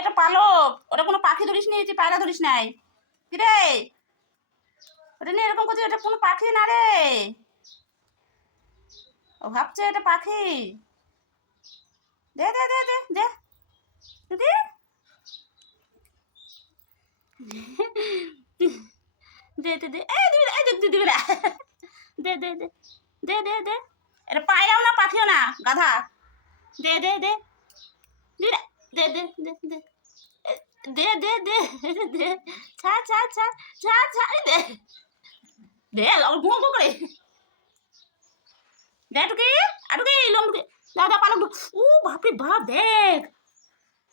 এটা পালক, ওটা কোনো পাখি ধরিস নি, তুই পায়রা ধরিস নাই কি রে? ওটা নিয়ে এরকম করছিস, এটা কোনো পাখি না রে। ও ভাবছে এটা পাখি। দে দে দে দে দে দিদি। দে দে দে, এই দিবি, এই দিদি দিবি না। দে দে দে দে দে দে। এটা পায়রাও না পাখিও না, গাধা। দে দে দে দে দে দে দে দে দে দে দে দে। ছাড় ছাড় ছাড় ছাড় ছাড় দে দে, ঘুমো ঘুমো করে দে। টুকি আটুকি লোম টুকি, দাদা পালক। ও বাপরে বাপ, দেখ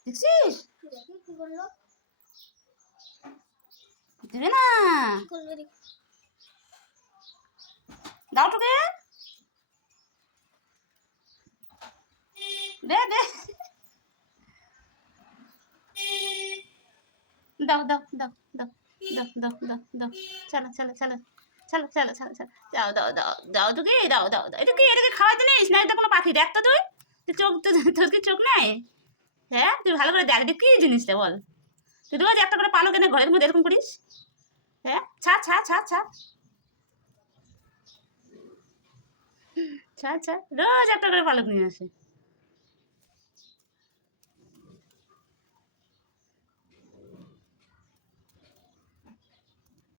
দেখছিস? দিবে না, দাও টুকি, দে দে, দাও দাও দাও দাও দাও দাও দাও দাও। চলো চলো চলো চলো চলো চলো চলো, দাও দাও দাও দাও টুকি, দাও দাও দাও। এটা কি, এটাকে খাওয়াতে নিস না? এটা কোনো পাখি, দেখ তো তুই, তুই চোখ তো, তোর কি চোখ নাই? হ্যাঁ, তুই ভালো করে দেখ, এটা কি জিনিসটা বল? তুই রোজ একটা করে পালক এনে ঘরের মধ্যে এরকম করিস? হ্যাঁ, ছাড় ছাড় ছাড় ছাড় ছাড় ছাড়, রোজ একটা করে পালক নিয়ে আসে।